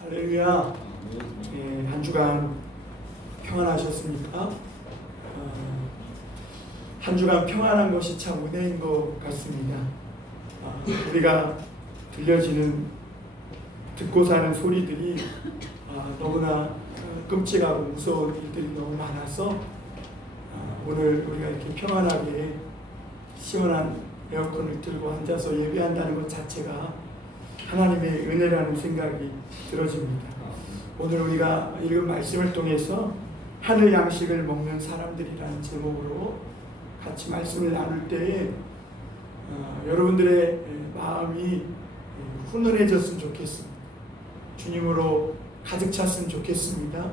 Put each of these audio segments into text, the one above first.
할렐루야. 한 주간 평안하셨습니까? 한 주간 평안한 것이 참 은혜인 것 같습니다. 우리가 들려지는 듣고 사는 소리들이 너무나 끔찍하고 무서운 일들이 너무 많아서 오늘 우리가 이렇게 평안하게 시원한 에어컨을 틀고 앉아서 예배한다는 것 자체가 하나님의 은혜라는 생각이 들어집니다. 오늘 우리가 읽은 말씀을 통해서 하늘 양식을 먹는 사람들이라는 제목으로 같이 말씀을 나눌 때에 여러분들의 마음이 훈훈해졌으면 좋겠습니다. 주님으로 가득 찼으면 좋겠습니다.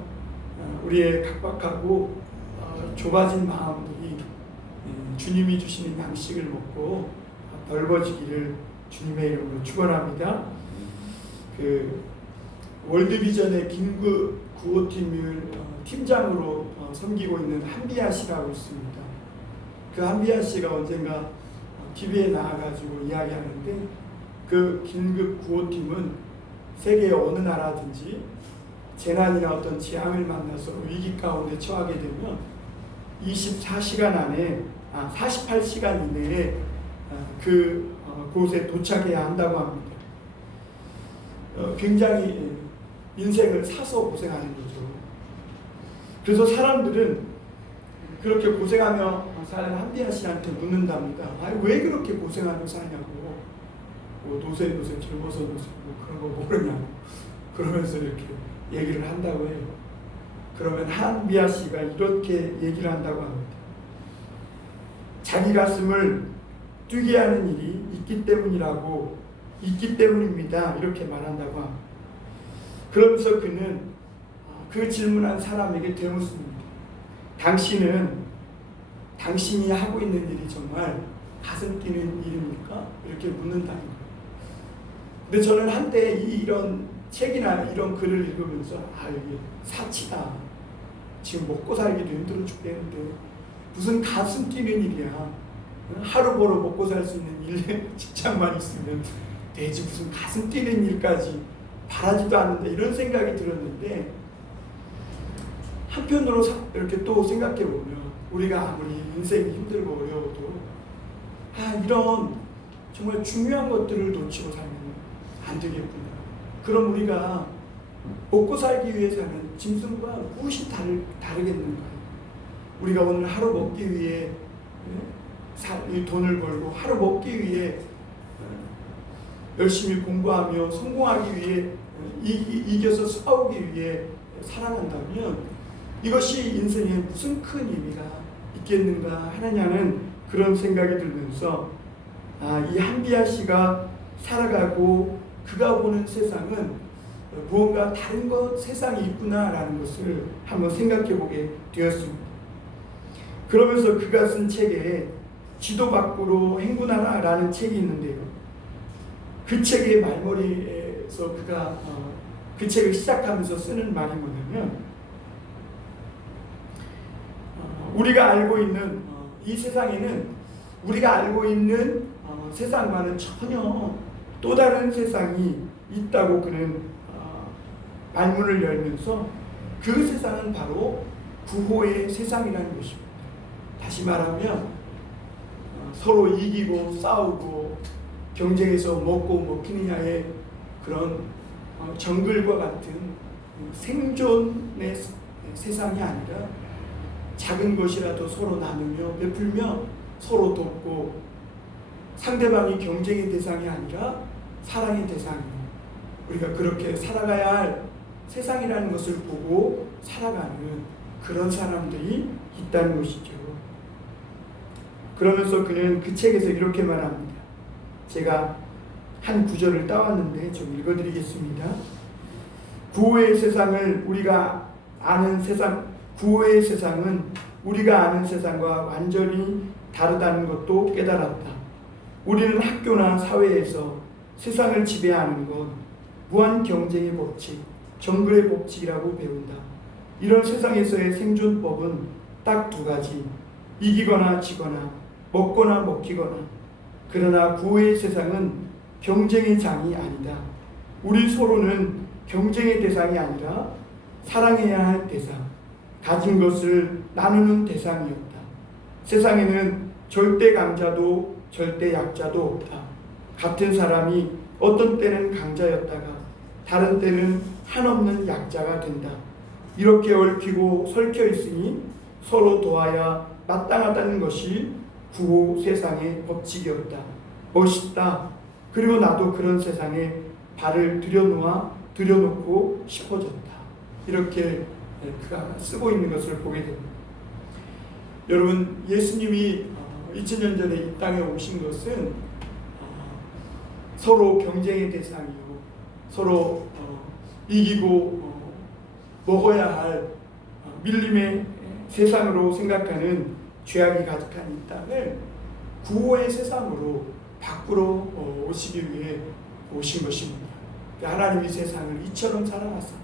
우리의 각박하고 좁아진 마음들이 주님이 주시는 양식을 먹고 넓어지기를 주님의 이름으로 축원합니다. 월드비전의 긴급 구호팀을 팀장으로 섬기고 있는 한비아 씨라고 있습니다. 그 한비아 씨가 언젠가 TV에 나와가지고 이야기하는데 그 긴급 구호팀은 세계의 어느 나라든지 재난이나 어떤 재앙을 만나서 위기 가운데 처하게 되면 24시간 안에 48시간 이내에 그곳에 도착해야 한다고 합니다. 굉장히 인생을 사서 고생하는 거죠. 그래서 사람들은 그렇게 고생하며 사는 한비아 씨한테 묻는답니다. 왜 그렇게 고생하며 사냐고. 노세 젊어서 노세 그런 거 모르냐고. 그러면서 이렇게 얘기를 한다고 해요. 그러면 한비아 씨가 이렇게 얘기를 한다고 합니다. 자기 가슴을 뛰게 하는 일이 있기 때문입니다. 이렇게 말한다고 합니다. 그러면서 그는 그 질문한 사람에게 되묻습니다. 당신이 하고 있는 일이 정말 가슴 뛰는 일입니까? 이렇게 묻는다는 거예요. 근데 저는 한때 이런 책이나 이런 글을 읽으면서 이게 사치다. 지금 먹고 살기도 힘들어 죽겠는데 무슨 가슴 뛰는 일이야. 하루 벌어 먹고 살 수 있는 일 직장만 있으면 되지 무슨 가슴 뛰는 일까지 바라지도 않는다 이런 생각이 들었는데 한편으로 이렇게 또 생각해 보면 우리가 아무리 인생이 힘들고 어려워도 이런 정말 중요한 것들을 놓치고 살면 안 되겠구나. 그럼 우리가 먹고 살기 위해서는 짐승과 무엇이 다르겠는가? 우리가 오늘 하루 먹기 위해 돈을 벌고 하루 먹기 위해 열심히 공부하며 성공하기 위해 이겨서 싸우기 위해 살아간다면 이것이 인생에 무슨 큰 의미가 있겠는가 하느냐는 그런 생각이 들면서 이 한비아 씨가 살아가고 그가 보는 세상은 무언가 다른 세상이 있구나라는 것을 한번 생각해 보게 되었습니다. 그러면서 그가 쓴 책에 지도 밖으로 행군하라라는 책이 있는데요. 그 책의 말머리에서 그가 그 책을 시작하면서 쓰는 말이 뭐냐면 우리가 알고 있는 이 세상에는 우리가 알고 있는 세상과는 전혀 또 다른 세상이 있다고 그는 말문을 열면서 그 세상은 바로 구호의 세상이라는 것입니다. 다시 말하면 서로 이기고 싸우고 경쟁에서 먹고 먹히느냐의 그런 정글과 같은 생존의 세상이 아니라 작은 것이라도 서로 나누며 베풀며 서로 돕고 상대방이 경쟁의 대상이 아니라 사랑의 대상이고 우리가 그렇게 살아가야 할 세상이라는 것을 보고 살아가는 그런 사람들이 있다는 것이죠. 그러면서 그는 그 책에서 이렇게 말합니다. 제가 한 구절을 따왔는데 좀 읽어드리겠습니다. 구호의 세상은 우리가 아는 세상과 완전히 다르다는 것도 깨달았다. 우리는 학교나 사회에서 세상을 지배하는 것, 무한 경쟁의 법칙, 정글의 법칙이라고 배운다. 이런 세상에서의 생존법은 딱 두 가지, 이기거나 지거나 먹거나 먹히거나. 그러나 구호의 세상은 경쟁의 장이 아니다. 우리 서로는 경쟁의 대상이 아니라 사랑해야 할 대상, 가진 것을 나누는 대상이었다. 세상에는 절대 강자도 절대 약자도 없다. 같은 사람이 어떤 때는 강자였다가 다른 때는 한없는 약자가 된다. 이렇게 얽히고 설켜 있으니 서로 도와야 마땅하다는 것이 구호 세상의 법칙이었다. 멋있다. 그리고 나도 그런 세상에 발을 들여놓고 싶어졌다. 이렇게 그가 쓰고 있는 것을 보게 됩니다. 여러분, 예수님이 2000년 전에 이 땅에 오신 것은 서로 경쟁의 대상이요, 서로 이기고 먹어야 할 밀림의 세상으로 생각하는 죄악이 가득한 이 땅을 구호의 세상으로 바꾸러 오시기 위해 오신 것입니다. 하나님이 세상을 이처럼 사랑하사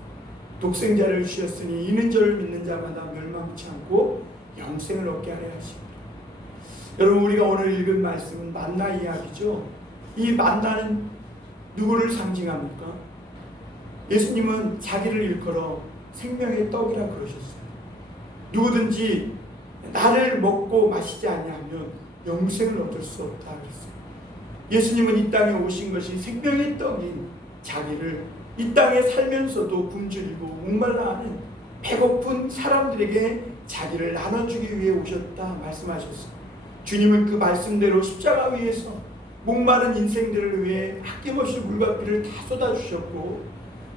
독생자를 주셨으니 이는 저를 믿는 자마다 멸망치 않고 영생을 얻게 하려 하십니다. 여러분, 우리가 오늘 읽은 말씀은 만나 이야기죠. 이 만나는 누구를 상징합니까? 예수님은 자기를 일컬어 생명의 떡이라 그러셨어요. 누구든지 나를 먹고 마시지 아니하면 영생을 얻을 수 없다 그랬어요. 예수님은 이 땅에 오신 것이 생명의 떡인 자기를 이 땅에 살면서도 굶주리고 목말라 하는 배고픈 사람들에게 자기를 나눠주기 위해 오셨다 말씀하셨어요. 주님은 그 말씀대로 십자가 위에서 목마른 인생들을 위해 아낌없이 물과 피를 다 쏟아주셨고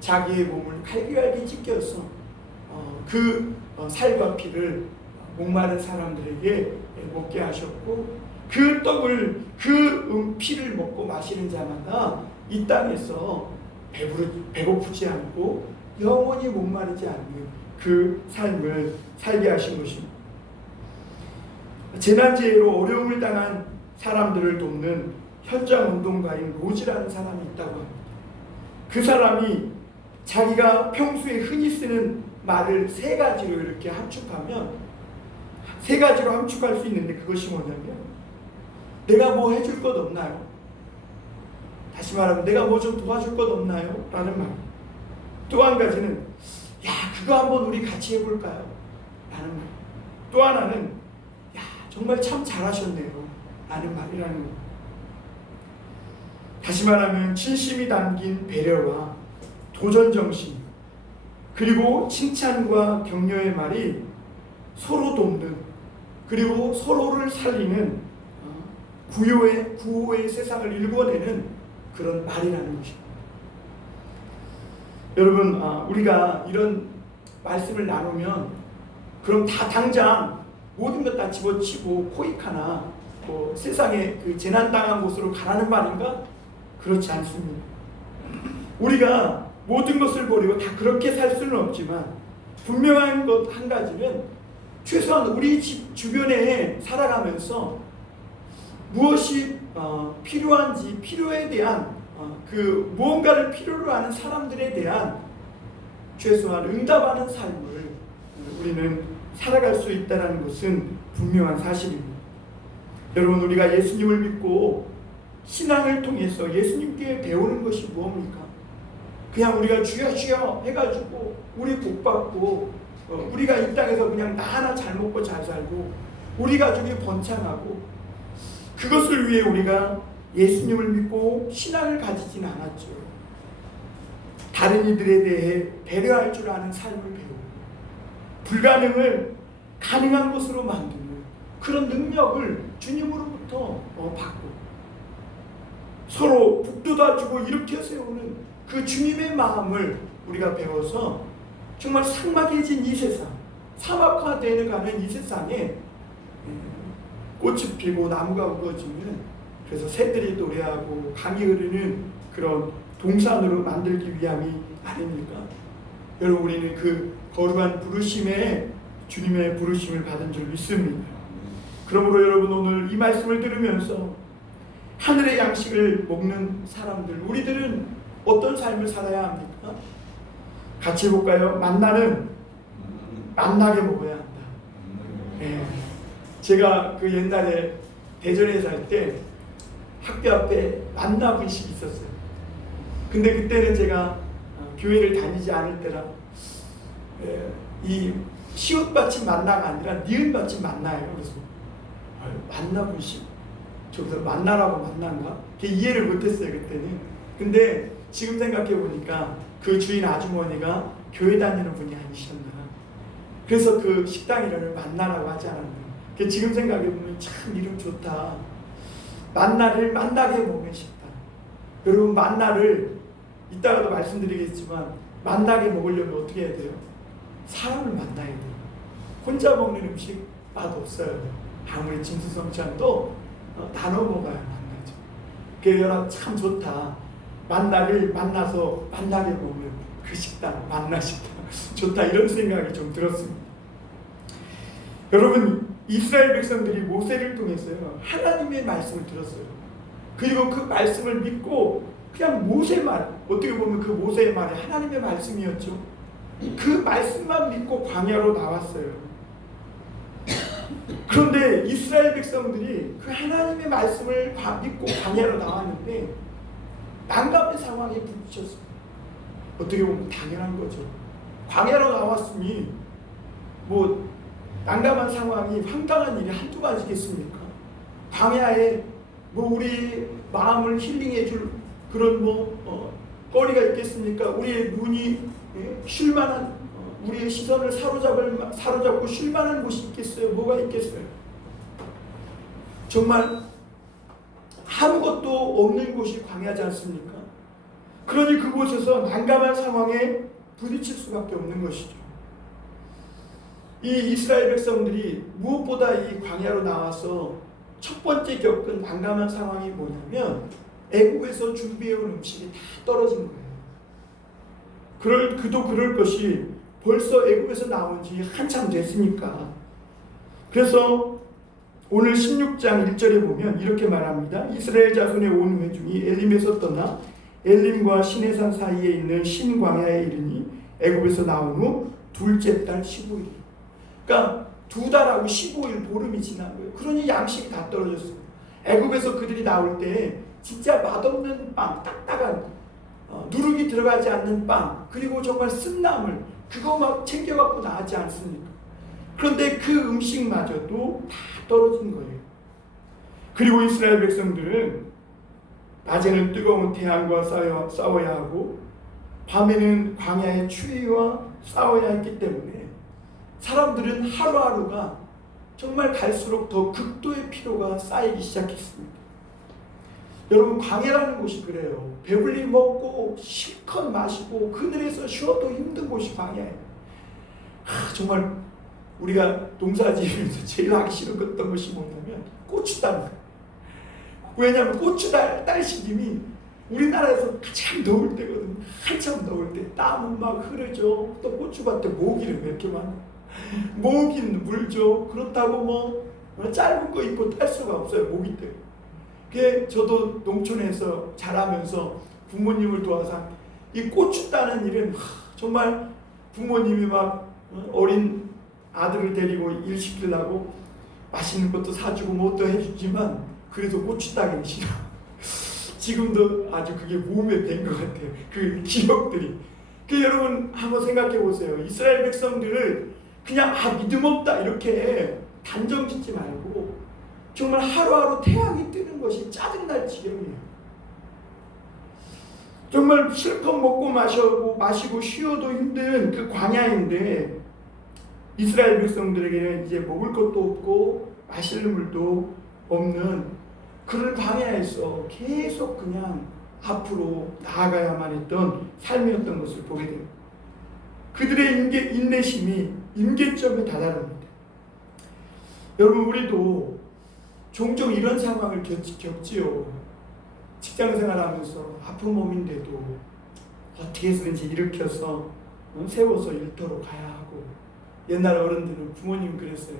자기의 몸을 갈기갈기 찢겨서 그 살과 피를 목마른 사람들에게 먹게 하셨고 그 떡을 그 피를 먹고 마시는 자마다 이 땅에서 배고프지 않고 영원히 목마르지 않는 그 삶을 살게 하신 것입니다. 재난재해로 어려움을 당한 사람들을 돕는 현장 운동가인 로즈라는 사람이 있다고 합니다. 그 사람이 자기가 평소에 흔히 쓰는 말을 세 가지로 이렇게 함축하면 세 가지로 함축할 수 있는데 그것이 뭐냐면 내가 뭐 해줄 것 없나요? 다시 말하면 내가 뭐 좀 도와줄 것 없나요? 라는 말. 또 한 가지는 야 그거 한번 우리 같이 해볼까요? 라는 말. 또 하나는 야 정말 참 잘하셨네요 라는 말이라는 것. 다시 말하면 진심이 담긴 배려와 도전정신 그리고 칭찬과 격려의 말이 서로 돕는 그리고 서로를 살리는 구호의 세상을 일궈내는 그런 말이라는 것입니다. 여러분, 우리가 이런 말씀을 나누면 그럼 다 당장 모든 것 다 집어치고 코이카나 뭐 세상에 그 재난당한 곳으로 가라는 말인가? 그렇지 않습니다. 우리가 모든 것을 버리고 다 그렇게 살 수는 없지만 분명한 것 한 가지는 최소한 우리 집 주변에 살아가면서 무엇이 필요한지 필요에 대한 그 무언가를 필요로 하는 사람들에 대한 최소한 응답하는 삶을 우리는 살아갈 수 있다는 것은 분명한 사실입니다. 여러분, 우리가 예수님을 믿고 신앙을 통해서 예수님께 배우는 것이 무엇입니까? 그냥 우리가 주여 주여 해가지고 우리 복받고 우리가 이 땅에서 그냥 나 하나 잘 먹고 잘 살고 우리 가족이 번창하고 그것을 위해 우리가 예수님을 믿고 신앙을 가지진 않았죠. 다른 이들에 대해 배려할 줄 아는 삶을 배우고 불가능을 가능한 것으로 만드는 그런 능력을 주님으로부터 받고 서로 북돋아주고 일으켜 세우는 그 주님의 마음을 우리가 배워서 정말 삭막해진 이 세상, 사막화되어 가는 이 세상에 꽃이 피고 나무가 우거지면 그래서 새들이 노래하고 강이 흐르는 그런 동산으로 만들기 위함이 아닙니까? 여러분, 우리는 그 거룩한 부르심에 주님의 부르심을 받은 줄 믿습니다. 그러므로 여러분, 오늘 이 말씀을 들으면서 하늘의 양식을 먹는 사람들, 우리들은 어떤 삶을 살아야 합니까? 같이 볼까요? 만나는 만나게 먹어야 한다. 네. 제가 그 옛날에 대전에 살 때 학교 앞에 만나 분식이 있었어요. 근데 그때는 제가 교회를 다니지 않을 때라 이 시옷받침 만나가 아니라 니은받침 만나예요. 그래서 만나고 저기서 만나라고 만난가? 이해를 못했어요 그때는. 근데 지금 생각해 보니까 그 주인 아주머니가 교회 다니는 분이 아니셨나. 그래서 그 식당 이름을 만나라고 하지 않았나. 지금 생각해 보면 참 이름 좋다. 만나를 만나게 먹는 식당. 여러분 만나를 이따가도 말씀드리겠지만 만나게 먹으려면 어떻게 해야 돼요? 사람을 만나야 돼요. 혼자 먹는 음식 맛없어요. 아무리 진수성찬도 나눠 먹어야 만나죠. 그래서 참 좋다. 만나를 만나서 만나게 먹는 그 식당, 만나 식당 좋다 이런 생각이 좀 들었습니다. 여러분 이스라엘 백성들이 모세를 통해서요 하나님의 말씀을 들었어요. 그리고 그 말씀을 믿고 그냥 모세 말, 어떻게 보면 그 모세의 말이 하나님의 말씀이었죠. 그 말씀만 믿고 광야로 나왔어요. 그런데 이스라엘 백성들이 그 하나님의 말씀을 믿고 광야로 나왔는데 난감한 상황에 부딪혔어요. 어떻게 보면 당연한 거죠. 광야로 나왔으니 뭐 난감한 상황이 황당한 일이 한두 가지겠습니까? 광야에 뭐 우리 마음을 힐링해 줄 그런 거리가 있겠습니까? 우리의 눈이 쉴만한 우리의 시선을 사로잡고 쉴만한 곳이 있겠어요? 뭐가 있겠어요? 정말 아무것도 없는 곳이 광야지 않습니까? 그러니 그곳에서 난감한 상황에 부딪힐 수밖에 없는 것이죠. 이 이스라엘 백성들이 무엇보다 이 광야로 나와서 첫 번째 겪은 난감한 상황이 뭐냐면 애국에서 준비해온 음식이 다 떨어진 거예요. 그럴 것이 벌써 애국에서 나온 지 한참 됐으니까. 그래서 오늘 16장 1절에 보면 이렇게 말합니다. 이스라엘 자손의 온 회중이 엘림에서 떠나 엘림과 시내산 사이에 있는 신광야에 이르니 애국에서 나온 후 둘째 달 15일. 그러니까 2달하고 15일 보름이 지난 거예요. 그러니 양식이 다 떨어졌어요. 애국에서 그들이 나올 때 진짜 맛없는 빵, 딱딱한 누룩이 들어가지 않는 빵, 그리고 정말 쓴나물 그거 막 챙겨갖고 나가지 않습니까? 그런데 그 음식마저도 다 떨어진 거예요. 그리고 이스라엘 백성들은 낮에는 뜨거운 태양과 싸워야 하고 밤에는 광야의 추위와 싸워야 했기 때문에 사람들은 하루하루가 정말 갈수록 더 극도의 피로가 쌓이기 시작했습니다. 여러분 광야라는 곳이 그래요. 배불리 먹고 실컷 마시고 그늘에서 쉬어도 힘든 곳이 광야예요. 정말 우리가 농사지으면서 제일 하기 싫은 어떤 것이 뭐냐면 고추단. 왜냐하면 고추 딸 시김이 우리나라에서 가장 더울 때거든요. 한참 더울 때 땀은 막 흐르죠. 또 고추밭에 모기를 몇 개 많아. 모기는 물죠. 그렇다고 뭐 짧은 거 입고 딸 수가 없어요. 모기 때문에. 그게 저도 농촌에서 자라면서 부모님을 도와서 이 고추 따는 일은 정말 부모님이 막 어린 아들을 데리고 일 시키려고 맛있는 것도 사주고 뭣도 해주지만 그래도 고추 따기는 싫어. 지금도 아주 그게 몸에 밴 것 같아요. 그 기억들이. 여러분 한번 생각해 보세요. 이스라엘 백성들을 그냥 믿음 없다 이렇게 단정 짓지 말고 정말 하루하루 태양이 뜨는 것이 짜증날 지경이에요. 정말 실컷 먹고 마시고 쉬어도 힘든 그 광야인데 이스라엘 백성들에게는 이제 먹을 것도 없고 마실 물도 없는 그런 광야에서 계속 그냥 앞으로 나아가야만 했던 삶이었던 것을 보게 됩니다. 그들의 인내심이 임계점에 다다릅니다. 여러분 우리도 종종 이런 상황을 겪지요. 직장생활하면서 아픈 몸인데도 어떻게 해서든지 일으켜서 세워서 일터로 가야 하고 옛날 어른들은 부모님 그랬어요.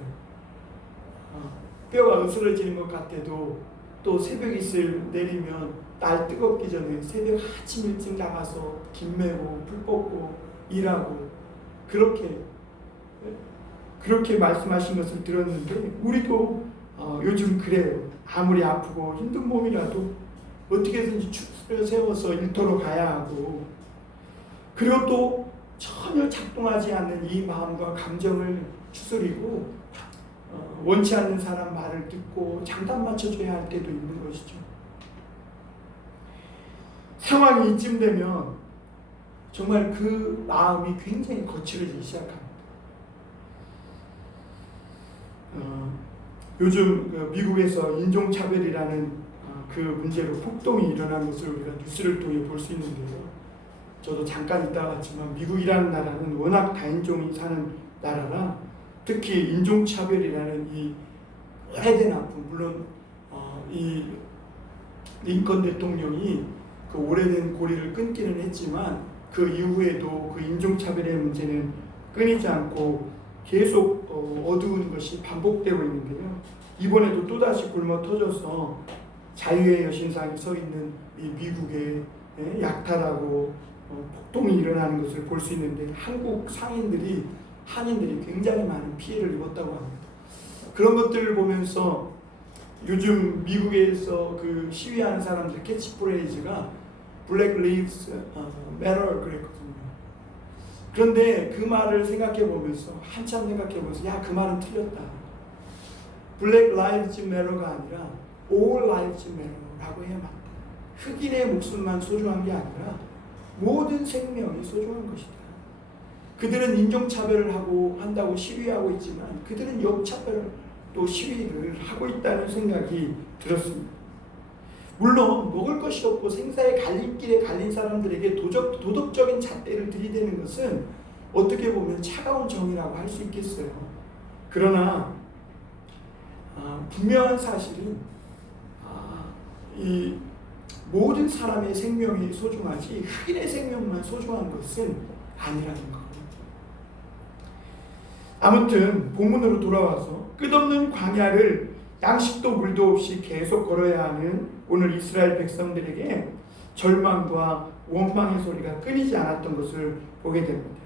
뼈가 으스러지는 것 같아도 또 새벽 이슬 내리면 날 뜨겁기 전에 새벽 아침 일찍 나가서 김 메고 불 뻗고 일하고 그렇게 말씀하신 것을 들었는데 우리도 요즘 그래요. 아무리 아프고 힘든 몸이라도 어떻게든지 축소를 세워서 일터로 가야 하고 그리고 또 전혀 작동하지 않는 이 마음과 감정을 추스리고 원치 않는 사람 말을 듣고 장단 맞춰줘야 할 때도 있는 것이죠. 상황이 이쯤 되면 정말 그 마음이 굉장히 거칠어지기 시작합니다. 요즘 미국에서 인종차별이라는 그 문제로 폭동이 일어난 것을 우리가 뉴스를 통해 볼 수 있는데요. 저도 잠깐 있다 갔지만 미국이라는 나라는 워낙 다인종이 사는 나라라 특히 인종차별이라는 이 오래된 아픔, 물론 이 링컨 대통령이 그 오래된 고리를 끊기는 했지만 그 이후에도 그 인종차별의 문제는 끊이지 않고 계속 어두운 것이 반복되고 있는데요. 이번에도 또다시 굶어 터져서 자유의 여신상이 서 있는 이 미국의 약탈하고 폭동이 일어나는 것을 볼 수 있는데 한국 상인들이 한인들이 굉장히 많은 피해를 입었다고 합니다. 그런 것들을 보면서 요즘 미국에서 그 시위하는 사람들 캐치프레이즈가 Black Lives Matter 그랬거든요. 그런데 그 말을 생각해 보면서 한참 생각해 보면서 야, 그 말은 틀렸다. Black Lives Matter가 아니라 All Lives Matter라고 해야 맞다. 흑인의 목숨만 소중한 게 아니라 모든 생명이 소중한 것이다. 그들은 인종차별을 한다고 시위하고 있지만 그들은 역차별을 또 시위를 하고 있다는 생각이 들었습니다. 물론 먹을 것이 없고 생사의 갈림길에 갈린 사람들에게 도덕적인 잣대를 들이대는 것은 어떻게 보면 차가운 정의라고 할 수 있겠어요. 그러나 분명한 사실은 이 모든 사람의 생명이 소중하지 흑인의 생명만 소중한 것은 아니라는 것. 아무튼 본문으로 돌아와서 끝없는 광야를 양식도 물도 없이 계속 걸어야 하는 오늘 이스라엘 백성들에게 절망과 원망의 소리가 끊이지 않았던 것을 보게 됩니다.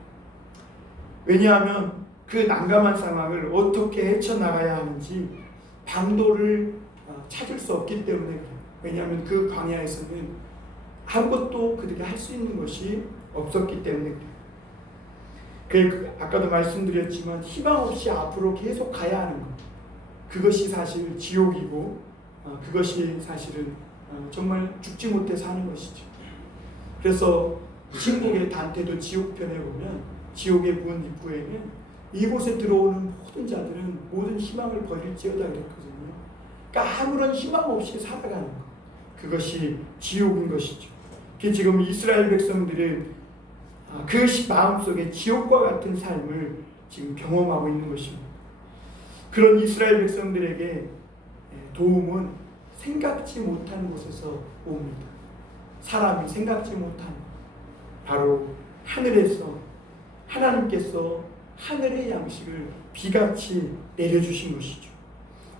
왜냐하면 그 난감한 상황을 어떻게 헤쳐나가야 하는지 방도를 찾을 수 없기 때문에 그래요. 왜냐하면 그 광야에서는 아무것도 그들이 할 수 있는 것이 없었기 때문에 그래요. 아까도 말씀드렸지만 희망 없이 앞으로 계속 가야 하는 것, 그것이 사실 지옥이고 그것이 사실은 정말 죽지 못해 사는 것이죠. 그래서 신곡의 단테도 지옥편에 보면 지옥의 문 입구에는 이곳에 들어오는 모든 자들은 모든 희망을 버릴지어다 그랬거든요. 그러니까 아무런 희망 없이 살아가는 것, 그것이 지옥인 것이죠. 지금 이스라엘 백성들은 그 마음속에 지옥과 같은 삶을 지금 경험하고 있는 것입니다. 그런 이스라엘 백성들에게 도움은 생각지 못한 곳에서 옵니다. 사람이 생각지 못한 바로 하늘에서 하나님께서 하늘의 양식을 비같이 내려주신 것이죠.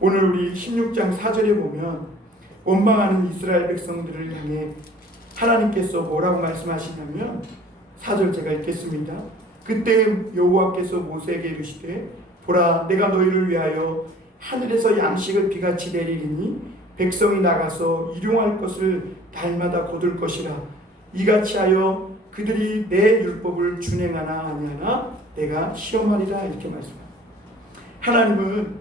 오늘 우리 16장 4절에 보면 원망하는 이스라엘 백성들을 향해 하나님께서 뭐라고 말씀하시냐면 4절 제가 읽겠습니다. 그때 여호와께서 모세에게 이르시되 보라, 내가 너희를 위하여 하늘에서 양식을 비같이 내리리니 백성이 나가서 일용할 것을 날마다 거둘 것이라. 이같이 하여 그들이 내 율법을 준행하나 아니하나 내가 시험하리라. 이렇게 말씀합니다. 하나님은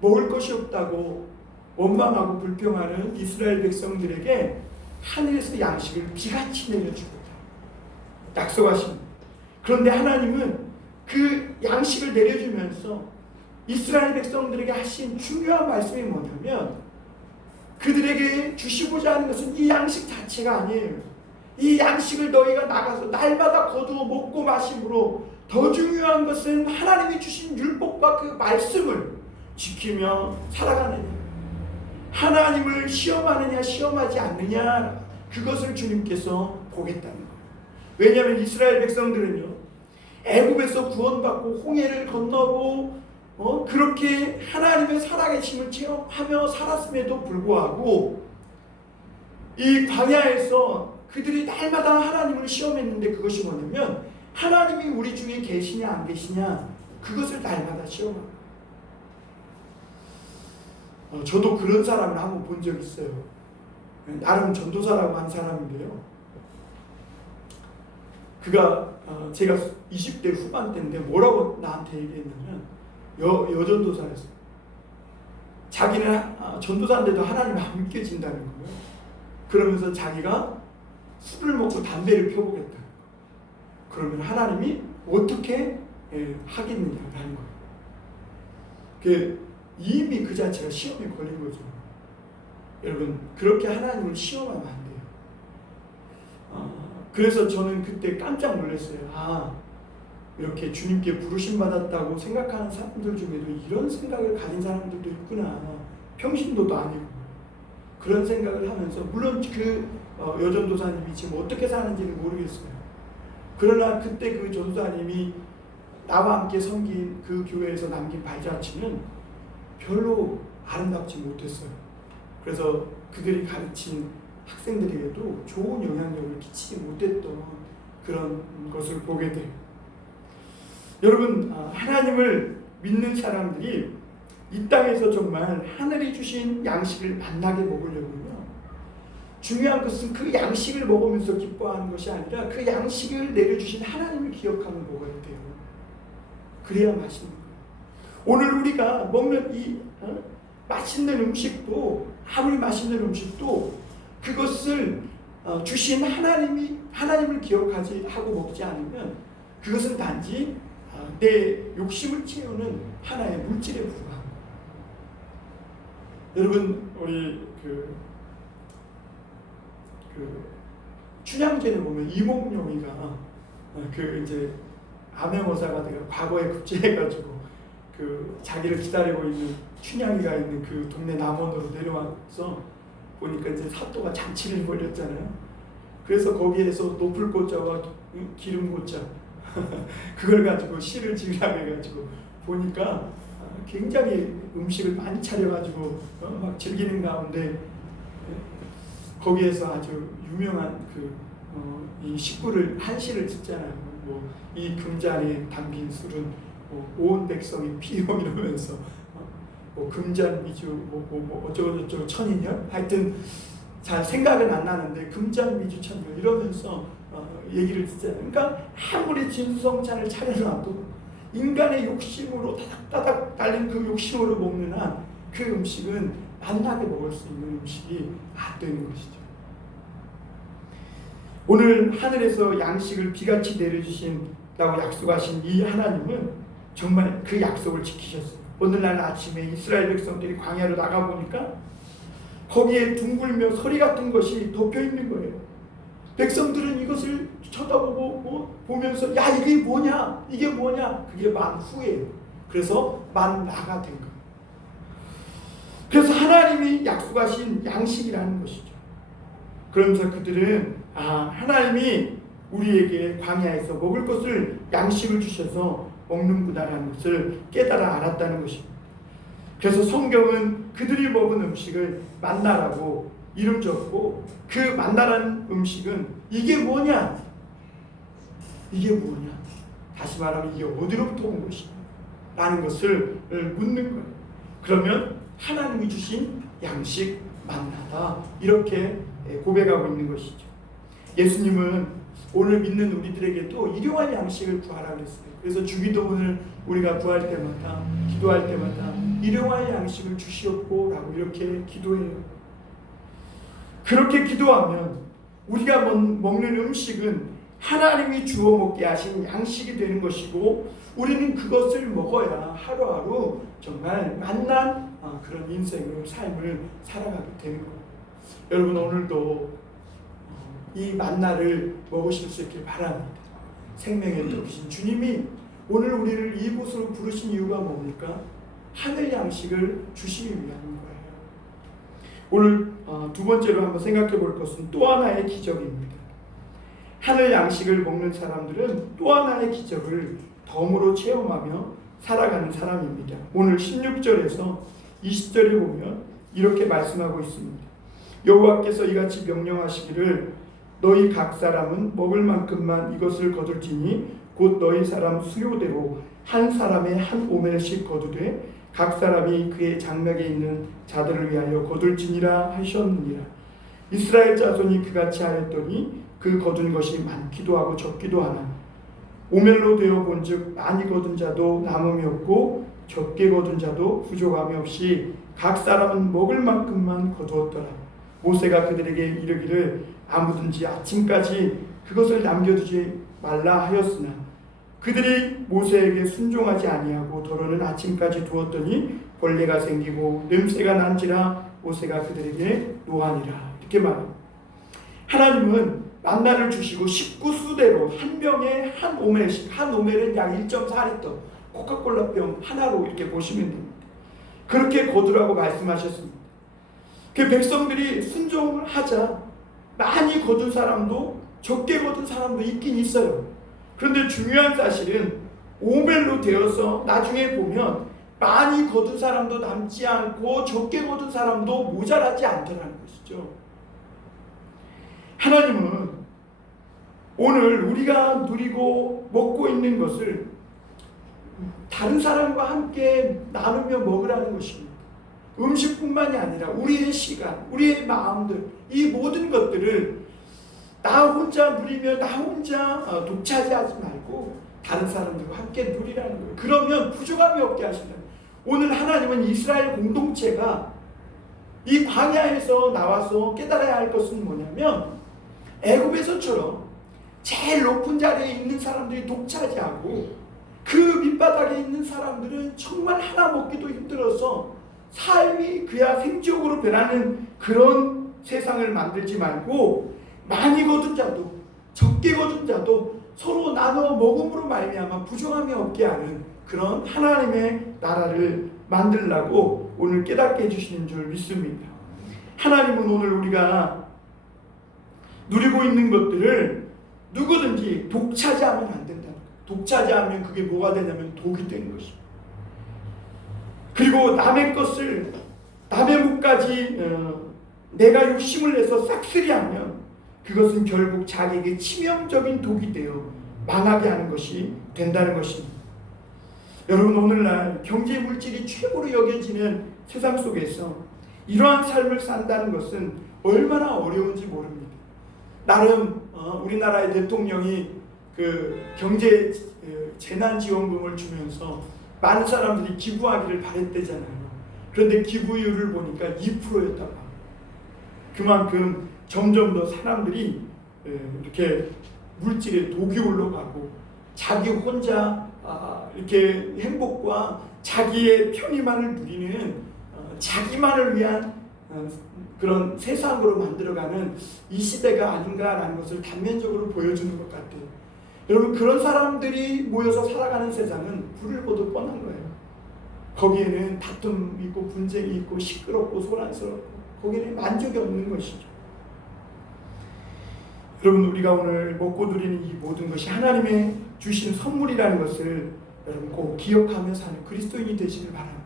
먹을 것이 없다고 원망하고 불평하는 이스라엘 백성들에게 하늘에서 양식을 비같이 내려주고 약속하십니다. 그런데 하나님은 그 양식을 내려주면서 이스라엘 백성들에게 하신 중요한 말씀이 뭐냐면 그들에게 주시고자 하는 것은 이 양식 자체가 아니에요. 이 양식을 너희가 나가서 날마다 거두어 먹고 마심으로 더 중요한 것은 하나님이 주신 율법과 그 말씀을 지키며 살아가느냐, 하나님을 시험하느냐 시험하지 않느냐, 그것을 주님께서 보겠다는 거예요. 왜냐하면 이스라엘 백성들은요, 애굽에서 구원받고 홍해를 건너고 그렇게 하나님의 살아계심을 체험하며 살았음에도 불구하고 이 광야에서 그들이 날마다 하나님을 시험했는데 그것이 뭐냐면 하나님이 우리 중에 계시냐 안 계시냐, 그것을 날마다 시험합니다. 저도 그런 사람을 한번 본 적 있어요. 나름 전도사라고 한 사람인데요, 그가 제가 20대 후반 때인데 뭐라고 나한테 얘기했냐면 여전도사에서 자기는 전도사인데도 하나님 안 믿겨진다는 거예요. 그러면서 자기가 술을 먹고 담배를 펴보겠다. 그러면 하나님이 어떻게 하겠느냐라는 거예요. 이미 그 자체가 시험에 걸린 거죠. 여러분, 그렇게 하나님을 시험하면 안 돼요. 그래서 저는 그때 깜짝 놀랐어요. 이렇게 주님께 부르심 받았다고 생각하는 사람들 중에도 이런 생각을 가진 사람들도 있구나. 평신도도 아니고 그런 생각을 하면서, 물론 그 여전도사님이 지금 어떻게 사는지는 모르겠어요. 그러나 그때 그 전도사님이 나와 함께 섬긴 그 교회에서 남긴 발자취는 별로 아름답지 못했어요. 그래서 그들이 가르친 학생들에게도 좋은 영향력을 끼치지 못했던 그런 것을 보게 돼요. 여러분, 하나님을 믿는 사람들이 이 땅에서 정말 하늘이 주신 양식을 만나게 먹으려면요, 중요한 것은 그 양식을 먹으면서 기뻐하는 것이 아니라 그 양식을 내려주신 하나님을 기억하며 먹어야 돼요. 그래야 맛있는 거예요. 오늘 우리가 먹는 이 맛있는 음식도, 아무리 맛있는 음식도 그것을 주신 하나님을 기억하지 하고 먹지 않으면 그것은 단지 내 욕심을 채우는 하나의 물질에 불과합니다. 여러분, 우리 춘향전에 보면 이몽룡이가 이제 암행어사가 내가 과거에 급제해가지고 자기를 기다리고 있는 춘향이가 있는 그 동네 남원으로 내려와서 보니까 이제 사또가 잔치를 벌였잖아요. 그래서 거기에서 노풀꽃자와 기름꽃자 그걸 가지고 시를 지으라고 해가지고 보니까 굉장히 음식을 많이 차려가지고 막 즐기는 가운데 거기에서 아주 유명한 이 식구를 한시를 짓잖아요. 이 금잔에 담긴 술은 온 백성이 피요 이러면서 금잔 미주 어쩌고저쩌고 천인열, 하여튼 잘 생각은 안 나는데 금잔 미주 천인열 이러면서 얘기를 듣잖아요. 그러니까 아무리 진수성찬을 차려놔도 인간의 욕심으로 다닥다닥 달린 그 욕심으로 먹는 한 그 음식은 맛나게 먹을 수 있는 음식이 안 되는 것이죠. 오늘 하늘에서 양식을 비같이 내려주신다고 약속하신 이 하나님은 정말 그 약속을 지키셨어요. 오늘날 아침에 이스라엘 백성들이 광야로 나가보니까 거기에 둥글며 서리 같은 것이 덮여 있는 거예요. 백성들은 이것을 쳐다보고 보면서 야, 이게 뭐냐? 이게 뭐냐? 그게 만후예요. 그래서 만나가 된 거예요. 그래서 하나님이 약속하신 양식이라는 것이죠. 그러면서 그들은 하나님이 우리에게 광야에서 먹을 것을 양식을 주셔서 먹는구나라는 것을 깨달아 알았다는 것입니다. 그래서 성경은 그들이 먹은 음식을 만나라고 이름 지었고, 그 만나라는 음식은 이게 뭐냐? 이게 뭐냐? 다시 말하면 이게 어디로부터 온 것이냐? 라는 것을 묻는 거예요. 그러면 하나님이 주신 양식 만나다, 이렇게 고백하고 있는 것이죠. 예수님은 오늘 믿는 우리들에게도 일용할 양식을 구하라 그랬어요. 그래서 주기도문을 우리가 구할 때마다, 기도할 때마다 일용할 양식을 주시옵고 라고 이렇게 기도해요. 그렇게 기도하면 우리가 먹는 음식은 하나님이 주어 먹게 하신 양식이 되는 것이고, 우리는 그것을 먹어야 하루하루 정말 만난 그런 인생을, 삶을 살아가게 되는 거예요. 여러분, 오늘도 이 만나를 먹으실 수 있길 바랍니다. 생명의 떡이신 주님이 오늘 우리를 이곳으로 부르신 이유가 뭡니까? 하늘 양식을 주시기 위한 거예요. 오늘 두 번째로 한번 생각해 볼 것은 또 하나의 기적입니다. 하늘 양식을 먹는 사람들은 또 하나의 기적을 덤으로 체험하며 살아가는 사람입니다. 오늘 16절에서 20절에 보면 이렇게 말씀하고 있습니다. 여호와께서 이같이 명령하시기를 너희 각 사람은 먹을 만큼만 이것을 거둘지니 곧 너희 사람 수요대로 한 사람의 한 오멜씩 거두되 각 사람이 그의 장막에 있는 자들을 위하여 거둘지니라 하셨느니라. 이스라엘 자손이 그같이 하였더니 그 거둔 것이 많기도 하고 적기도 하나 오멜로 되어 본즉 많이 거둔 자도 남음이 없고 적게 거둔 자도 부족함이 없이 각 사람은 먹을 만큼만 거두었더라. 모세가 그들에게 이르기를 아무든지 아침까지 그것을 남겨두지 말라 하였으나 그들이 모세에게 순종하지 아니하고 더러는 아침까지 두었더니 벌레가 생기고 냄새가 난지라 모세가 그들에게 노하니라. 이렇게 말합니다. 하나님은 만나를 주시고 19수대로 한 병에 한 오멜씩, 한 오멜은 약 1.4리터 코카콜라병 하나로 이렇게 보시면 됩니다. 그렇게 거두라고 말씀하셨습니다. 그 백성들이 순종을 하자 많이 거둔 사람도 적게 거둔 사람도 있긴 있어요. 그런데 중요한 사실은 오멜로 되어서 나중에 보면 많이 거둔 사람도 남지 않고 적게 거둔 사람도 모자라지 않더라는 것이죠. 하나님은 오늘 우리가 누리고 먹고 있는 것을 다른 사람과 함께 나누며 먹으라는 것입니다. 음식뿐만이 아니라 우리의 시간, 우리의 마음들, 이 모든 것들을 나 혼자 누리며 나 혼자 독차지하지 말고 다른 사람들과 함께 누리라는 거예요. 그러면 부족함이 없게 하신다. 오늘 하나님은 이스라엘 공동체가 이 광야에서 나와서 깨달아야 할 것은 뭐냐면 애굽에서처럼 제일 높은 자리에 있는 사람들이 독차지하고 그 밑바닥에 있는 사람들은 정말 하나 먹기도 힘들어서 삶이 그야 생지옥으로 변하는 그런 세상을 만들지 말고 많이 거둔 자도 적게 거둔 자도 서로 나눠 먹음으로 말미암아 부족함이 없게 하는 그런 하나님의 나라를 만들라고 오늘 깨닫게 해주시는 줄 믿습니다. 하나님은 오늘 우리가 누리고 있는 것들을 누구든지 독차지하면 안 된다. 독차지하면 그게 뭐가 되냐면 독이 되는 것입니다. 그리고 남의 것을 남의 몫까지 내가 욕심을 내서 싹쓸이하면 그것은 결국 자기에게 치명적인 독이 되어 망하게 하는 것이 된다는 것입니다. 여러분, 오늘날 경제 물질이 최고로 여겨지는 세상 속에서 이러한 삶을 산다는 것은 얼마나 어려운지 모릅니다. 나름 우리나라의 대통령이 그 경제 재난지원금을 주면서 많은 사람들이 기부하기를 바랬대잖아요. 그런데 기부율을 보니까 2%였다고 합니다. 그만큼 점점 더 사람들이 이렇게 물질에 독이 올라가고 자기 혼자 이렇게 행복과 자기의 편의만을 누리는 자기만을 위한 그런 세상으로 만들어가는 이 시대가 아닌가라는 것을 단면적으로 보여주는 것 같아요. 여러분, 그런 사람들이 모여서 살아가는 세상은 불을 보듯 뻔한 거예요. 거기에는 다툼이 있고 분쟁이 있고 시끄럽고 소란스럽고 거기에는 만족이 없는 것이죠. 여러분, 우리가 오늘 먹고 누리는 이 모든 것이 하나님의 주신 선물이라는 것을 여러분 꼭 기억하며 사는 그리스도인이 되시길 바랍니다.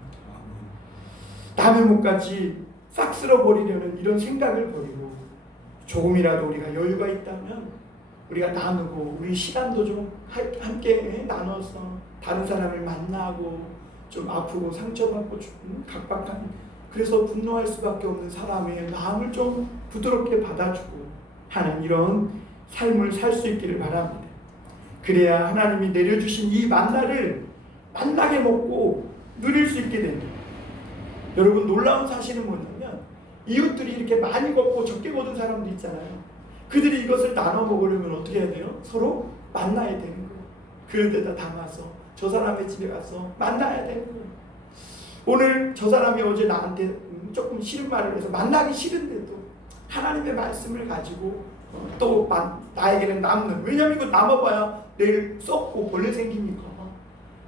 남의 몫까지 싹 쓸어버리려는 이런 생각을 버리고 조금이라도 우리가 여유가 있다면 우리가 나누고 우리 시간도 좀 함께 나눠서 다른 사람을 만나고 좀 아프고 상처받고 좀 각박한 그래서 분노할 수밖에 없는 사람의 마음을 좀 부드럽게 받아주고 하는 이런 삶을 살 수 있기를 바랍니다. 그래야 하나님이 내려주신 이 만나를 만나게 먹고 누릴 수 있게 됩니다. 여러분, 놀라운 사실은 뭐냐면 이웃들이 이렇게 많이 걷고 적게 거둔 사람도 있잖아요. 그들이 이것을 나눠 먹으려면 어떻게 해야 돼요? 서로 만나야 되는 거예요. 그런데다 담아서 저 사람의 집에 가서 만나야 되는 거예요. 오늘 저 사람이 어제 나한테 조금 싫은 말을 해서 만나기 싫은데도 하나님의 말씀을 가지고 또 나에게는 남는, 왜냐하면 이거 남아봐야 내일 썩고 벌레 생기니까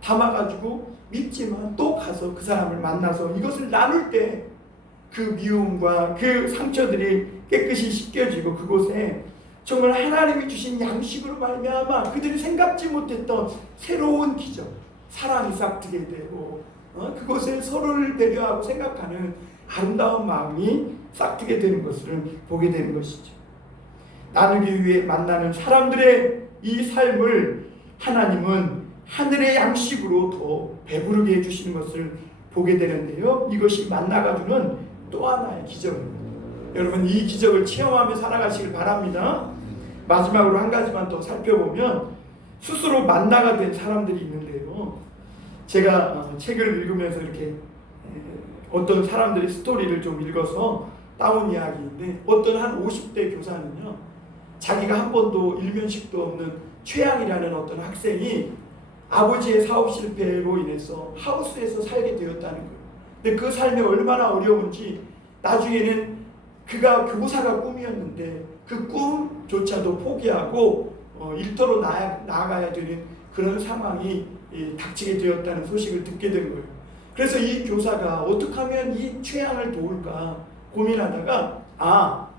담아가지고 믿지만 또 가서 그 사람을 만나서 이것을 나눌 때 그 미움과 그 상처들이 깨끗이 씻겨지고 그곳에 정말 하나님이 주신 양식으로 말미암아 그들이 생각지 못했던 새로운 기적, 사랑이 싹트게 되고 그곳에 서로를 배려하고 생각하는 아름다운 마음이 싹트게 되는 것을 보게 되는 것이죠. 나누기 위해 만나는 사람들의 이 삶을 하나님은 하늘의 양식으로 더 배부르게 해주시는 것을 보게 되는데요. 이것이 만나가 주는 또 하나의 기적입니다. 여러분, 이 기적을 체험하며 살아가시길 바랍니다. 마지막으로 한 가지만 더 살펴보면 스스로 만나가 된 사람들이 있는데요. 제가 책을 읽으면서 이렇게 어떤 사람들의 스토리를 좀 읽어서 따온 이야기인데, 어떤 한 50대 교사는요, 자기가 한 번도 일면식도 없는 최양이라는 어떤 학생이 아버지의 사업 실패로 인해서 하우스에서 살게 되었다는 거예요. 근데 그 삶이 얼마나 어려운지 나중에는 그가 교사가 꿈이었는데 그 꿈조차도 포기하고 일터로 나아가야 되는 그런 상황이 닥치게 되었다는 소식을 듣게 된 거예요. 그래서 이 교사가 어떻게 하면 이 최양을 도울까 고민하다가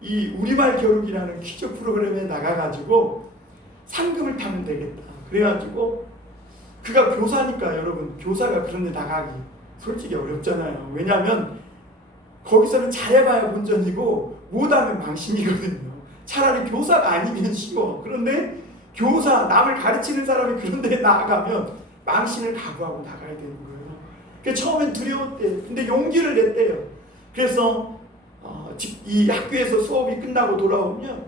이 우리말 겨루기라는 퀴즈 프로그램에 나가가지고 상금을 타면 되겠다. 그래가지고 그가 교사니까, 여러분, 교사가 그런데 나가기 솔직히 어렵잖아요. 왜냐하면 거기서는 잘해봐야 본전이고 못하면 망신이거든요. 차라리 교사가 아니면 쉬워. 그런데 교사, 남을 가르치는 사람이 그런 데 나가면 망신을 각오하고 나가야 되는 거예요. 그래서 처음엔 두려웠대요. 근데 용기를 냈대요. 그래서 이 학교에서 수업이 끝나고 돌아오면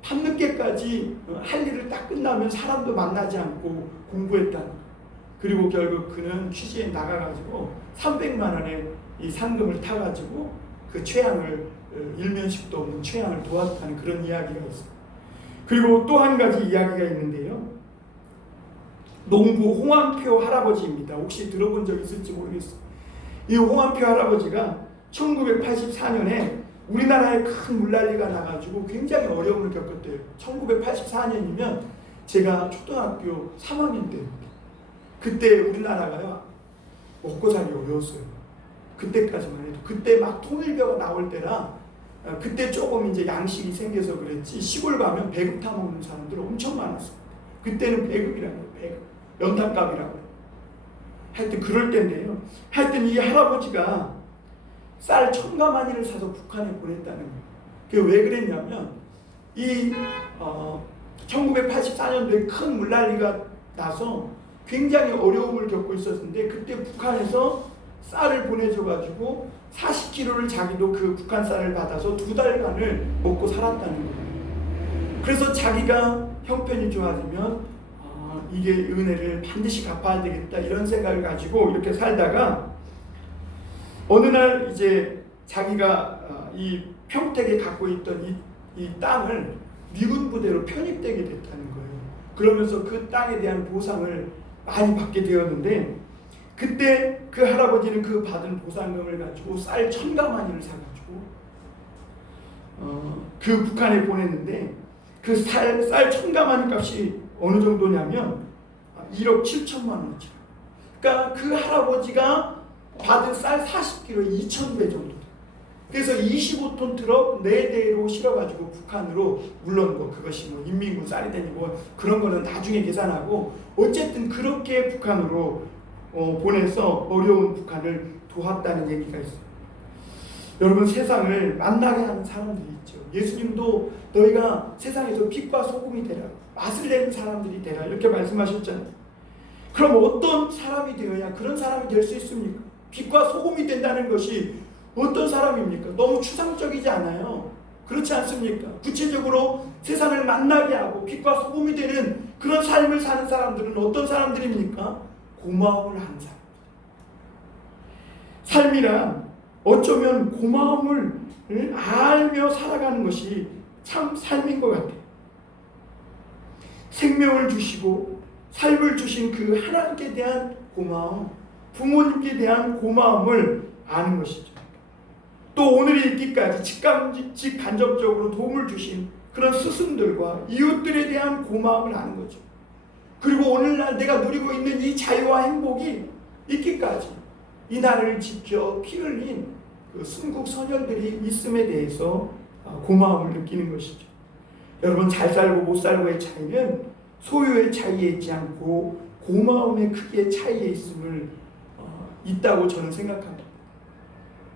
밤늦게까지 할 일을 딱 끝나면 사람도 만나지 않고 공부했다는 거예요. 그리고 결국 그는 퀴즈에 나가가지고 300만 원의 이 상금을 타가지고 그 최양을, 일면식도 없는 최양을 도왔다는 그런 이야기가 있어요. 그리고 또 한 가지 이야기가 있는데요. 농부 홍한표 할아버지입니다. 혹시 들어본 적 있을지 모르겠어요. 이 홍한표 할아버지가 1984년에 우리나라에 큰 물난리가 나가지고 굉장히 어려움을 겪었대요. 1984년이면 제가 초등학교 3학년 때입니다. 그때 우리나라가요, 먹고 살기 어려웠어요. 그때까지만 해도. 그때 막 통일벼가 나올 때라 그때 조금 이제 양식이 생겨서 그랬지, 시골 가면 배급 타먹는 사람들 엄청 많았어요. 그때는 배급이라는 거예요. 배급. 연탄값이라고. 하여튼 그럴 때인데요. 하여튼 이 할아버지가 쌀 1000가마니를 사서 북한에 보냈다는 거예요. 그게 왜 그랬냐면 이 1984년도에 큰 물난리가 나서 굉장히 어려움을 겪고 있었는데, 그때 북한에서 쌀을 보내줘가지고 40kg를 자기도 그 북한 쌀을 받아서 2달간을 먹고 살았다는 거예요. 그래서 자기가 형편이 좋아지면 이게 은혜를 반드시 갚아야 되겠다, 이런 생각을 가지고 이렇게 살다가 어느 날 이제 자기가 이 평택에 갖고 있던 이 땅을 미군 부대로 편입되게 됐다는 거예요. 그러면서 그 땅에 대한 보상을 많이 받게 되었는데, 그때 그 할아버지는 그 받은 보상금을 가지고 쌀 1000가마니를 사가지고 그 북한에 보냈는데, 그 쌀 1000가마니 값이 어느 정도냐면 1억 7천만 원이죠. 그러니까 그 할아버지가 받은 쌀 40kg 2,000배 정도. 그래서 25톤 트럭 4대로 실어가지고 북한으로, 물론 뭐 그것이 뭐 인민군 쌀이 되니 뭐 그런 거는 나중에 계산하고, 어쨌든 그렇게 북한으로 보내서 어려운 북한을 도왔다는 얘기가 있어요. 여러분, 세상을 만나게 하는 사람들이 있죠. 예수님도 너희가 세상에서 빛과 소금이 되라, 맛을 내는 사람들이 되라, 이렇게 말씀하셨잖아요. 그럼 어떤 사람이 되어야 그런 사람이 될 수 있습니까? 빛과 소금이 된다는 것이 어떤 사람입니까? 너무 추상적이지 않아요? 그렇지 않습니까? 구체적으로 세상을 만나게 하고 빛과 소금이 되는 그런 삶을 사는 사람들은 어떤 사람들입니까? 고마움을 하는 사람. 삶이란 어쩌면 고마움을 알며 살아가는 것이 참 삶인 것 같아요. 생명을 주시고 삶을 주신 그 하나님께 대한 고마움, 부모님께 대한 고마움을 아는 것이죠. 또 오늘에 있기까지 직간접적으로 도움을 주신 그런 스승들과 이웃들에 대한 고마움을 아는 거죠. 그리고 오늘날 내가 누리고 있는 이 자유와 행복이 있기까지 이 나라를 지켜 피 흘린 그 순국 선열들이 있음에 대해서 고마움을 느끼는 것이죠. 여러분, 잘 살고 못 살고의 차이는 소유의 차이에 있지 않고 고마움의 크기의 차이에 있다고 저는 생각합니다.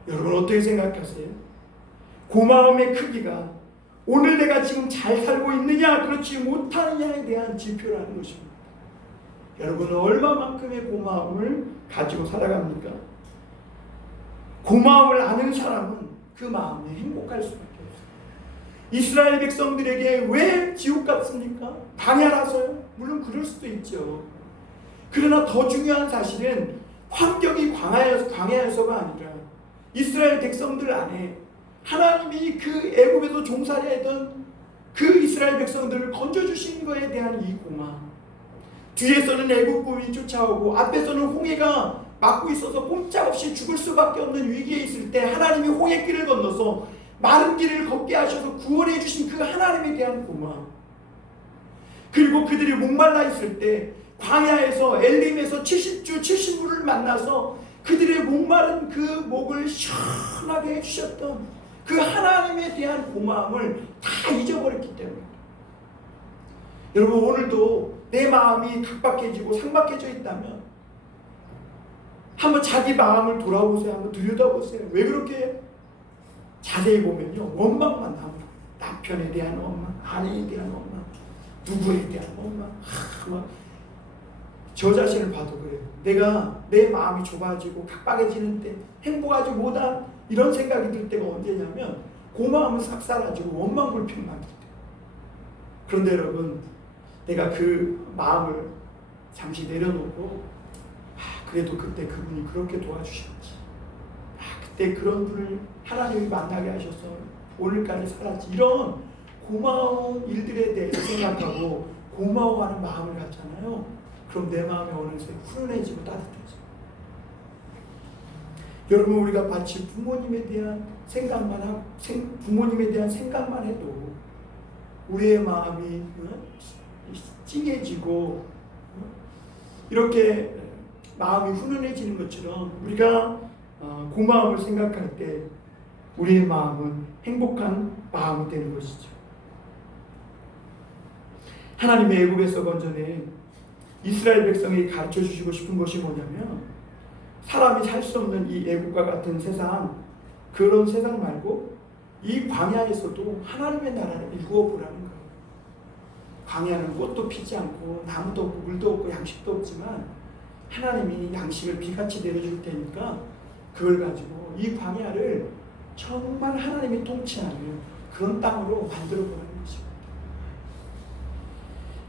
여러분, 어떻게 생각하세요? 고마움의 크기가 오늘 내가 지금 잘 살고 있느냐 그렇지 못하느냐에 대한 지표라는 것입니다. 여러분은 얼마만큼의 고마움을 가지고 살아갑니까? 고마움을 아는 사람은 그 마음이 행복할 수밖에 없어요. 이스라엘 백성들에게 왜 지옥 같습니까? 광야라서요? 물론 그럴 수도 있죠. 그러나 더 중요한 사실은 환경이 광야에서가 아니라 이스라엘 백성들 안에 하나님이 그 애굽에서 종살이했던 그 이스라엘 백성들을 건져주신 것에 대한 이 고마, 뒤에서는 애국군이 쫓아오고 앞에서는 홍해가 막고 있어서 꼼짝없이 죽을 수밖에 없는 위기에 있을 때 하나님이 홍해길을 건너서 마른 길을 걷게 하셔서 구원해 주신 그 하나님에 대한 고마, 그리고 그들이 목말라 있을 때 광야에서 엘림에서 70주 70물을 만나서 그들의 목마른 그 목을 시원하게 해주셨던 그 하나님에 대한 고마움을 다 잊어버렸기 때문입니다. 여러분, 오늘도 내 마음이 각박해지고 상박해져 있다면 한번 자기 마음을 돌아보세요. 한번 들여다보세요. 왜 그렇게 해요? 자세히 보면요, 원망만 나옵니다. 남편에 대한 원망, 아내에 대한 원망, 누구에 대한 원망. 저 자신을 봐도 그래요. 내가 내 마음이 좁아지고 각박해지는 때, 행복하지 못한 이런 생각이 들 때가 언제냐면 고마움은 싹 사라지고 원망 불평만 들 때. 그런데 여러분, 내가 그 마음을 잠시 내려놓고 그래도 그때 그분이 그렇게 도와주셨지, 그때 그런 분을 하나님이 만나게 하셔서 오늘까지 살았지, 이런 고마운 일들에 대해서 생각하고 고마워하는 마음을 갖잖아요. 그럼 내 마음이 어느새 훈훈해지고 따뜻해져. 여러분, 우리가 마치 부모님에 대한 생각만 해도 우리의 마음이 찡해지고 이렇게 마음이 훈훈해지는 것처럼 우리가 고마움을 생각할 때 우리의 마음은 행복한 마음이 되는 것이죠. 하나님의 애굽에서 건져낸 이스라엘 백성이 가르쳐 주시고 싶은 것이 뭐냐면, 사람이 살 수 없는 이 애국과 같은 세상, 그런 세상 말고 이 광야에서도 하나님의 나라를 일구어 보라는 거예요. 광야는 꽃도 피지 않고 나무도 없고 물도 없고 양식도 없지만 하나님이 양식을 비같이 내려줄 테니까 그걸 가지고 이 광야를 정말 하나님이 통치하는 그런 땅으로 만들어 보라는 것입니다.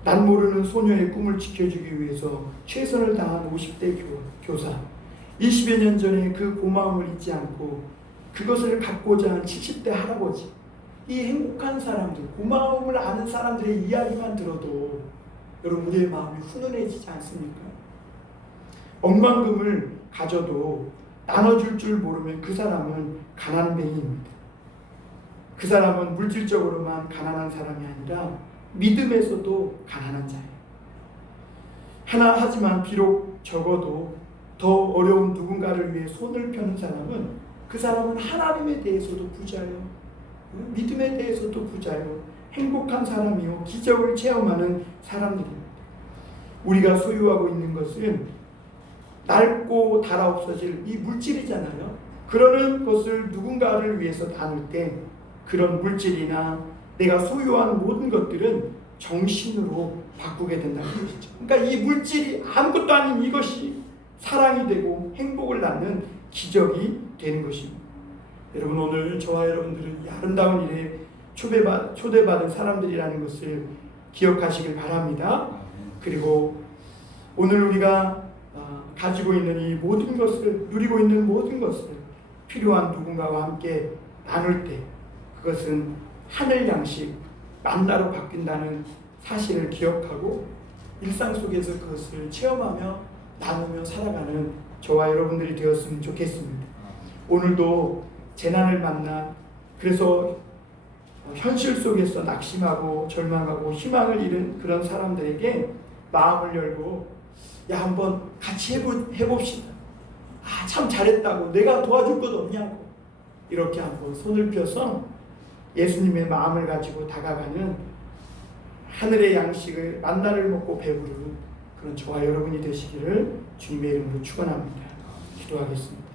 난 모르는 소녀의 꿈을 지켜주기 위해서 최선을 다한 50대 교사, 20여 년 전에 그 고마움을 잊지 않고 그것을 갖고자 한 70대 할아버지, 이 행복한 사람들, 고마움을 아는 사람들의 이야기만 들어도 여러분, 우리의 마음이 훈훈해지지 않습니까? 억만금을 가져도 나눠줄 줄 모르면 그 사람은 가난뱅이입니다. 그 사람은 물질적으로만 가난한 사람이 아니라 믿음에서도 가난한 자예요. 하지만 비록 적어도 더 어려운 누군가를 위해 손을 펴는 사람은, 그 사람은 하나님에 대해서도 부자요, 믿음에 대해서도 부자요, 행복한 사람이요, 기적을 체험하는 사람들입니다. 우리가 소유하고 있는 것은 낡고 닳아 없어질 이 물질이잖아요. 그러는 것을 누군가를 위해서 나눌 때 그런 물질이나 내가 소유한 모든 것들은 정신으로 바꾸게 된다는 것이죠. 그러니까 이 물질이 아무것도 아닌 이것이 사랑이 되고 행복을 낳는 기적이 되는 것입니다. 여러분, 오늘 저와 여러분들은 이 아름다운 일에 초대받은 사람들이라는 것을 기억하시길 바랍니다. 그리고 오늘 우리가 가지고 있는 이 모든 것을, 누리고 있는 모든 것을 필요한 누군가와 함께 나눌 때 그것은 하늘 양식, 만나로 바뀐다는 사실을 기억하고 일상 속에서 그것을 체험하며 나누며 살아가는 저와 여러분들이 되었으면 좋겠습니다. 오늘도 재난을 만나, 그래서 현실 속에서 낙심하고 절망하고 희망을 잃은 그런 사람들에게 마음을 열고, 한번 같이 해봅시다. 참 잘했다고, 내가 도와줄 것 없냐고, 이렇게 한번 손을 펴서 예수님의 마음을 가지고 다가가는 하늘의 양식을, 만나를 먹고 배부르는 그런 저와 여러분이 되시기를 주님의 이름으로 축원합니다. 기도하겠습니다.